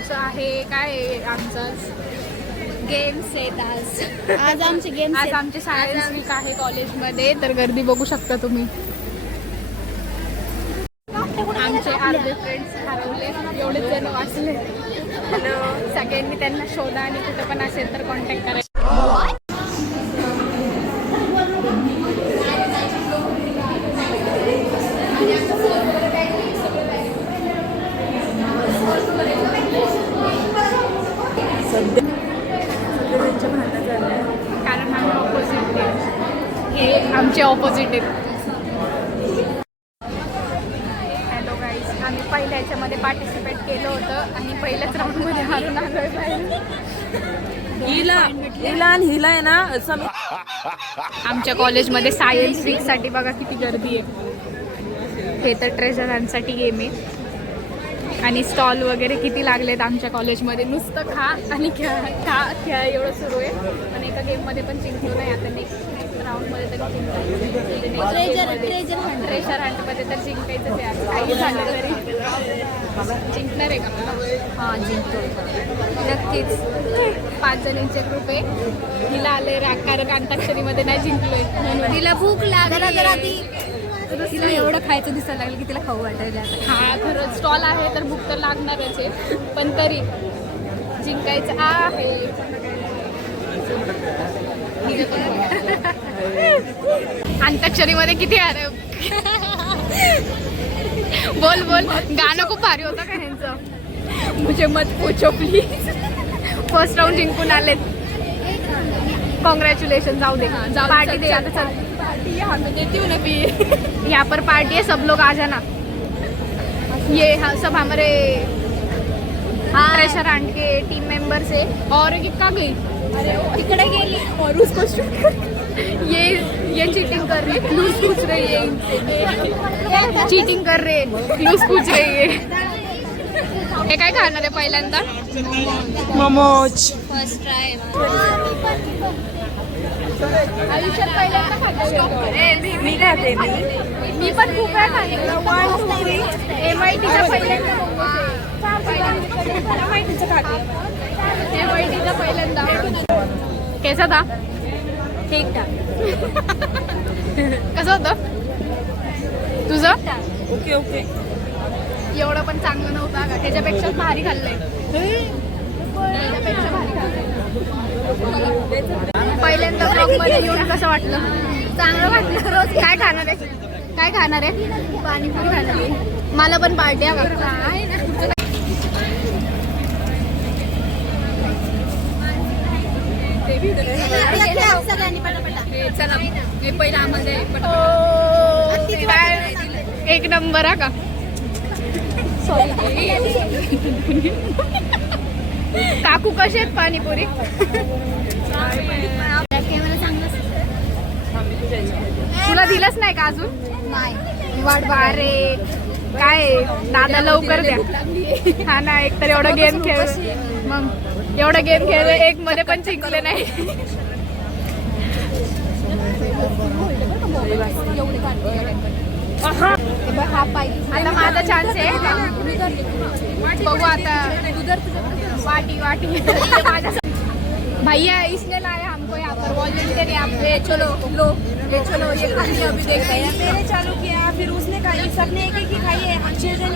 आमचं आहे काय आमचं गेम्स आहेत आज आमचे गेम्स आज आमची सायन्स वीक आहे कॉलेजमध्ये, तर गर्दी बघू शकता तुम्ही. आमचे अर्धे फ्रेंड्स हरवले, एवढेच जण वाचले. हॅलो, सगळ्यांनी त्यांना शोधा आणि कुठे पण असेल तर कॉन्टॅक्ट करा. कारण आम्ही ऑपोजिट आहे, हे आमचे ऑपोजिट आहेत. हॅलो गाईज, आम्ही पहिल्या ह्याच्यामध्ये पार्टिसिपेट केलं होतं आणि पहिल्याच राऊंडमध्ये हारून आलोय बाहेर. हिला आहे ना. आमच्या कॉलेजमध्ये सायन्स वीकसाठी बघा किती गर्दी आहे. हे तर ट्रेजर हंटसाठी गेम आहे आणि स्टॉल वगैरे किती लागलेत आमच्या कॉलेजमध्ये. नुसतं खा आणि खेळा एवढं सुरू आहे. पण एका गेममध्ये पण जिंकलो नाही. आता नेक्स्ट राऊंडमध्ये तरी ट्रेजर हंटमध्ये तर जिंकायचंच आहे. काही झालं तरी जिंकणार आहे का मला? हां, जिंकतो नक्कीच. 5 जणींचे ग्रुप आहे. हिला आले रँक कारण अंताक्षरीमध्ये नाही जिंकलोय म्हणून. तिला भूक लागली, तिला एवढं खायचं दिसायला लागलं की तिला खाऊ वाटायला. हा खरंच स्टॉल आहे तर भूक तर लागणारच आहे, पण तरी जिंकायचं आहे. अंताक्षरीमध्ये किती अरे बोल गाणं खूप भारी होतं का ह्यांचं. मुझे मत पूछो प्लीज. फर्स्ट राऊंड जिंकून आलेत. कॉन्ग्रॅच्युलेशन. जाऊ दे, पार्टी दे आता. चल देती हूँ ना भी. यहाँ पर पार्टी है, सब लोग आ जाना. ये सब हमारे ट्रेजर हंट के टीम मेंबर्स है. और कहाँ गई? अरे तिकडे गेली. और उसको ये चीटिंग कर रही है, क्लूज पूछ रही है इनसे. चीटिंग कर रहे हैं, क्लूज पूछ रही है. हे काय खाणार आहे पहिल्यांदा? मोमोज. First try. आयुष्यात पहिल्यांदा खाते मी खाते. मी पण खूप वेळा खाते. MITचा पहिल्यांदा MITचा पहिल्यांदा. कैसा था? ठीक ठाक. कसं होतं तुझं? ओके. एवढं पण चांगलं नव्हतं का? त्याच्यापेक्षा भारी खाल्लंय. त्याच्यापेक्षा भारी खाल्लंय. पहिल्यांदा ब्लॉगमध्ये येऊन कसं वाटलं? चांगलं वाटलं. रोज काय खाणार आहे? पाणीपुरी खाणार आहे. मला पण पार्टी आहे का? सगळ्यांनी पटापटा. चला मी पहिला आम्हाला एक नंबर हा का? काकू कसे आहेत पाणीपुरी? तुला दिलंच नाही का अजून? नाही. अरे काय दादा लवकर द्या. हा ना, एक तर एवढं गेम खेळ, मग एवढं गेम खेळले, एक मध्ये पण जिंकले नाही. हा पाहिजे. आता माझा चान्स आहे. बघू आता. वाटी भैया इसने लाया हमको यहाँ पर, वॉलंटियर यहाँ पे. चलो ये खा लिया, अभी देख रहे हैं. मैंने चालू किया, फिर उसने खाई, सबने एक ही खाई है. 6 जन